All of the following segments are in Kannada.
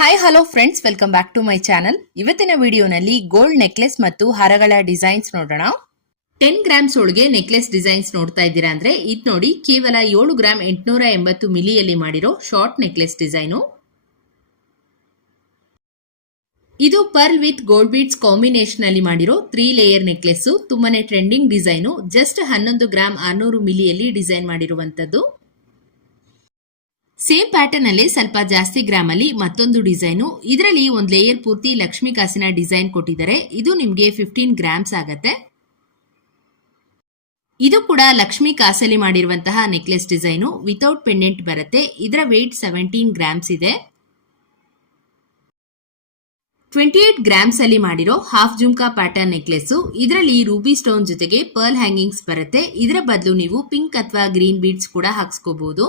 Hi hello friends welcome back to my channel ಇವತ್ತಿನ ವಿಡಿಯೋನಲ್ಲಿ ಗೋಲ್ಡ್ ನೆಕ್ಲೆಸ್ ಮತ್ತು ಹಾರಗಳ ಡಿಸೈನ್ಸ್ ನೋಡೋಣ. ಟೆನ್ ಗ್ರಾಮ್ಸ್ ಒಳಗೆ ನೆಕ್ಲೆಸ್ ಡಿಸೈನ್ಸ್ ನೋಡ್ತಾ ಇದ್ದೀರಾ ಅಂದ್ರೆ ಇದು ನೋಡಿ ಕೇವಲ ಏಳು ಗ್ರಾಮ್ ಎಂಟುನೂರ ಎಂಬತ್ತು ಮಿಲಿಯಲ್ಲಿ ಮಾಡಿರೋ ಶಾರ್ಟ್ ನೆಕ್ಲೆಸ್ ಡಿಸೈನು ಇದು pearl with gold beads combination ಅಲ್ಲಿ ಮಾಡಿರೋ ತ್ರೀ ಲೇಯರ್ ನೆಕ್ಲೆಸ್ ತುಂಬಾನೇ ಟ್ರೆಂಡಿಂಗ್ ಡಿಸೈನು ಜಸ್ಟ್ ಹನ್ನೊಂದು ಗ್ರಾಮ್ ಆರ್ನೂರು ಮಿಲಿಯಲ್ಲಿ ಡಿಸೈನ್ ಮಾಡಿರುವಂತದ್ದು ಸೇಮ್ ಪ್ಯಾಟರ್ನ್ ಅಲ್ಲಿ ಸ್ವಲ್ಪ ಜಾಸ್ತಿ ಗ್ರಾಮ್ ಅಲ್ಲಿ ಮತ್ತೊಂದು ಡಿಸೈನು ಇದರಲ್ಲಿ ಒಂದು ಲೇಯರ್ ಪೂರ್ತಿ ಲಕ್ಷ್ಮಿ ಕಾಸಿನ ಡಿಸೈನ್ ಕೊಟ್ಟಿದ್ದಾರೆ. ಇದು ನಿಮಗೆ ಫಿಫ್ಟೀನ್ ಗ್ರಾಮ್ಸ್ ಆಗತ್ತೆ. ಇದು ಕೂಡ ಲಕ್ಷ್ಮಿ ಕಾಸಲ್ಲಿ ಮಾಡಿರುವಂತಹ ನೆಕ್ಲೆಸ್ ಡಿಸೈನು ವಿತೌಟ್ ಪೆಂಡೆಂಟ್ ಬರುತ್ತೆ. ಇದರ ವೆಯ್ಟ್ ಸೆವೆಂಟೀನ್ ಗ್ರಾಮ್ಸ್ ಇದೆ. ಟ್ವೆಂಟಿ ಏಟ್ ಗ್ರಾಮ್ಸ್ ಅಲ್ಲಿ ಮಾಡಿರೋ ಹಾಫ್ ಜುಮ್ಕಾ ಪ್ಯಾಟರ್ನ್ ನೆಕ್ಲೆಸ್ ಇದರಲ್ಲಿ ರೂಬಿ ಸ್ಟೋನ್ ಜೊತೆಗೆ ಪರ್ಲ್ ಹ್ಯಾಂಗಿಂಗ್ಸ್ ಬರುತ್ತೆ. ಇದರ ಬದಲು ನೀವು ಪಿಂಕ್ ಅಥವಾ ಗ್ರೀನ್ ಬೀಡ್ಸ್ ಕೂಡ ಹಾಕ್ಸ್ಕೋಬಹುದು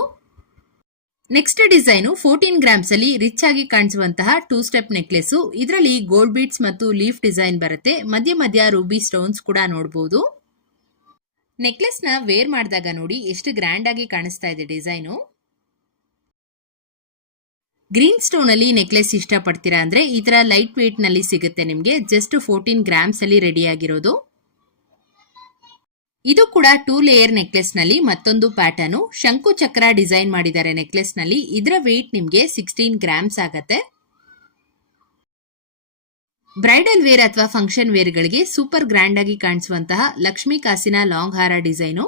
ನೆಕ್ಸ್ಟ್ ಡಿಸೈನು ಫೋರ್ಟೀನ್ ಗ್ರಾಮ್ಸ್ ಅಲ್ಲಿ ರಿಚ್ ಆಗಿ ಕಾಣಿಸುವಂತಹ ಟೂ ಸ್ಟೆಪ್ ನೆಕ್ಲೆಸ್ ಇದರಲ್ಲಿ ಗೋಲ್ಡ್ ಬೀಟ್ಸ್ ಮತ್ತು ಲೀಫ್ ಡಿಸೈನ್ ಬರುತ್ತೆ. ಮಧ್ಯ ಮಧ್ಯ ರೂಬಿ ಸ್ಟೋನ್ಸ್ ಕೂಡ ನೋಡಬಹುದು ನೆಕ್ಲೆಸ್ನ ವೇರ್ ಮಾಡಿದಾಗ ನೋಡಿ ಎಷ್ಟು ಗ್ರ್ಯಾಂಡ್ ಆಗಿ ಕಾಣಿಸ್ತಾ ಇದೆ ಡಿಸೈನು ಗ್ರೀನ್ ಸ್ಟೋನ್ ಅಲ್ಲಿ ನೆಕ್ಲೆಸ್ ಇಷ್ಟಪಡ್ತೀರಾ ಅಂದ್ರೆ ಈ ತರ ಲೈಟ್ ವೇಟ್ನಲ್ಲಿ ಸಿಗುತ್ತೆ ನಿಮಗೆ. ಜಸ್ಟ್ ಫೋರ್ಟೀನ್ ಗ್ರಾಮ್ಸ್ ಅಲ್ಲಿ ರೆಡಿ ಆಗಿರೋದು. ಇದು ಕೂಡ ಟೂ ಲೇಯರ್ ನೆಕ್ಲೆಸ್ನಲ್ಲಿ ಮತ್ತೊಂದು ಪ್ಯಾಟರ್ನು ಶಂಕು ಚಕ್ರ ಡಿಸೈನ್ ಮಾಡಿದ್ದಾರೆ ನೆಕ್ಲೆಸ್ನಲ್ಲಿ. ಇದರ ವೇಟ್ ನಿಮಗೆ ಸಿಕ್ಸ್ಟೀನ್ ಗ್ರಾಮ್ಸ್ ಆಗತ್ತೆ. ಬ್ರೈಡಲ್ ವೇರ್ ಅಥವಾ ಫಂಕ್ಷನ್ ವೇರ್ಗಳಿಗೆ ಸೂಪರ್ ಗ್ರ್ಯಾಂಡ್ ಆಗಿ ಕಾಣಿಸುವಂತಹ ಲಕ್ಷ್ಮಿ ಕಾಸಿನ ಲಾಂಗ್ ಹಾರ ಡಿಸೈನು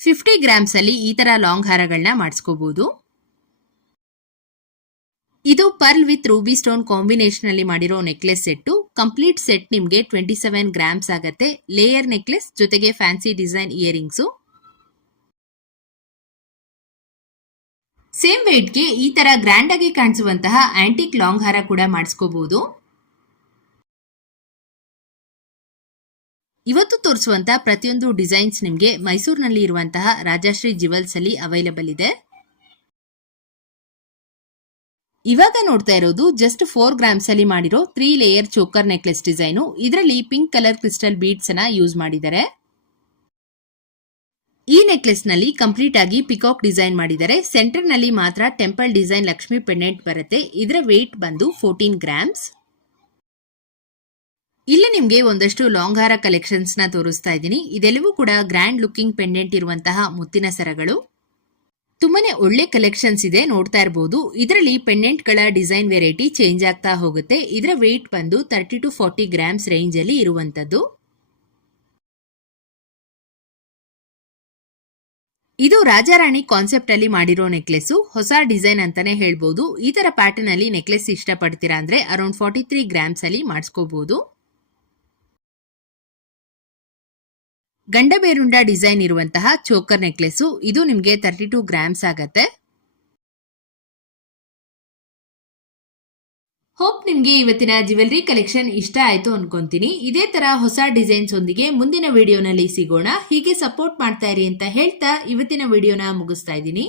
ಫಿಫ್ಟಿ ಗ್ರಾಮ್ಸ್ ಅಲ್ಲಿ ಈ ತರ ಲಾಂಗ್ ಹಾರಗಳನ್ನ ಮಾಡಿಸ್ಕೋಬಹುದು ಇದು pearl with ruby stone combination ಅಲ್ಲಿ ಮಾಡಿರೋ ನೆಕ್ಲೆಸ್ ಸೆಟ್ಟು. ಕಂಪ್ಲೀಟ್ ಸೆಟ್ ನಿಮಗೆ ಟ್ವೆಂಟಿ ಸೆವೆನ್ ಗ್ರಾಮ್ಸ್ ಆಗತ್ತೆ. ಲೇಯರ್ ನೆಕ್ಲೆಸ್ ಜೊತೆಗೆ ಫ್ಯಾನ್ಸಿ ಡಿಸೈನ್ ಇಯರಿಂಗ್ಸು. ಸೇಮ್ ವೇಟ್ಗೆ ಈ ತರ ಗ್ರ್ಯಾಂಡ್ ಆಗಿ ಕಾಣಿಸುವಂತಹ ಆಂಟಿಕ್ ಲಾಂಗ್ ಹಾರ ಕೂಡ ಮಾಡಿಸ್ಕೋಬಹುದು ಇವತ್ತು ತೋರಿಸುವಂತಹ ಪ್ರತಿಯೊಂದು ಡಿಸೈನ್ಸ್ ನಿಮಗೆ ಮೈಸೂರಿನಲ್ಲಿ ಇರುವಂತಹ ರಾಜಶ್ರೀ ಜುವೆಲ್ಸ್ ಅಲ್ಲಿ ಅವೈಲಬಲ್ ಇದೆ. ಇವಾಗ ನೋಡ್ತಾ ಇರೋದು ಜಸ್ಟ್ ಫೋರ್ ಗ್ರಾಮ್ಸ್ ಅಲ್ಲಿ ಮಾಡಿರೋ three layer choker necklace design ಇದರಲ್ಲಿ ಪಿಂಕ್ ಕಲರ್ ಕ್ರಿಸ್ಟಲ್ ಬೀಡ್ಸ್ ಅನ್ನ ಯೂಸ್ ಮಾಡಿದ್ದಾರೆ. ಈ ನೆಕ್ಲೆಸ್ನಲ್ಲಿ ಕಂಪ್ಲೀಟ್ ಆಗಿ ಪಿಕಾಕ್ ಡಿಸೈನ್ ಮಾಡಿದ್ದಾರೆ. ಸೆಂಟರ್ನಲ್ಲಿ ಮಾತ್ರ ಟೆಂಪಲ್ ಡಿಸೈನ್ ಲಕ್ಷ್ಮಿ ಪೆಂಡೆಂಟ್ ಬರುತ್ತೆ. ಇದರ ವೇಟ್ ಬಂದು ಫೋರ್ಟೀನ್ ಗ್ರಾಮ್ಸ್ ಇಲ್ಲಿ ನಿಮಗೆ ಒಂದಷ್ಟು ಲಾಂಗ್ ಹಾರ ಕಲೆಕ್ಷನ್ಸ್ನ ತೋರಿಸ್ತಾ ಇದ್ದೀನಿ. ಇದೆಲ್ಲವೂ ಕೂಡ ಗ್ರ್ಯಾಂಡ್ ಲುಕಿಂಗ್ ಪೆಂಡೆಂಟ್ ಇರುವಂತಹ ಮುತ್ತಿನ ಸರಗಳು. ತುಂಬಾನೇ ಒಳ್ಳೆ ಕಲೆಕ್ಷನ್ಸ್ ಇದೆ, ನೋಡ್ತಾ ಇರಬಹುದು ಇದರಲ್ಲಿ ಪೆಂಡೆಂಟ್ಗಳ ಡಿಸೈನ್ ವೆರೈಟಿ ಚೇಂಜ್ ಆಗ್ತಾ ಹೋಗುತ್ತೆ. ಇದರ ವೆಯ್ಟ್ ಬಂದು thirty to forty grams range ಅಲ್ಲಿ ಇರುವಂತದ್ದು ಇದು ರಾಜಾರಾಣಿ ಕಾನ್ಸೆಪ್ಟ್ ಅಲ್ಲಿ ಮಾಡಿರೋ ನೆಕ್ಲೆಸ್ ಹೊಸ ಡಿಸೈನ್ ಅಂತಾನೆ ಹೇಳ್ಬೋದು. ಈ ತರ ಪ್ಯಾಟರ್ನ್ ಅಲ್ಲಿ ನೆಕ್ಲೆಸ್ ಇಷ್ಟಪಡ್ತೀರಾ ಅಂದ್ರೆ ಅರೌಂಡ್ ಫಾರ್ಟಿ ತ್ರೀ ಗ್ರಾಮ್ಸ್ ಅಲ್ಲಿ ಮಾಡಿಸ್ಕೋಬಹುದು ಗಂಡಬೇರುಂಡ ಡಿಸೈನ್ ಇರುವಂತಹ ಚೋಕರ್ ನೆಕ್ಲೆಸ್. ಇದು ನಿಮಗೆ ತರ್ಟಿ ಟೂ ಗ್ರಾಮ್ಸ್ ಆಗತ್ತೆ. ಹೋಪ್ ನಿಮಗೆ ಇವತ್ತಿನ ಜ್ಯುವೆಲ್ರಿ ಕಲೆಕ್ಷನ್ ಇಷ್ಟ ಆಯ್ತು ಅನ್ಕೊಂತೀನಿ. ಇದೇ ತರ ಹೊಸ ಡಿಸೈನ್ಸ್ ಒಂದಿಗೆ ಮುಂದಿನ ವಿಡಿಯೋನಲ್ಲಿ ಸಿಗೋಣ. ಹೀಗೆ ಸಪೋರ್ಟ್ ಮಾಡ್ತಾ ಇರಿ ಅಂತ ಹೇಳ್ತಾ ಇವತ್ತಿನ ವಿಡಿಯೋನ ಮುಗಿಸ್ತಾ ಇದ್ದೀನಿ.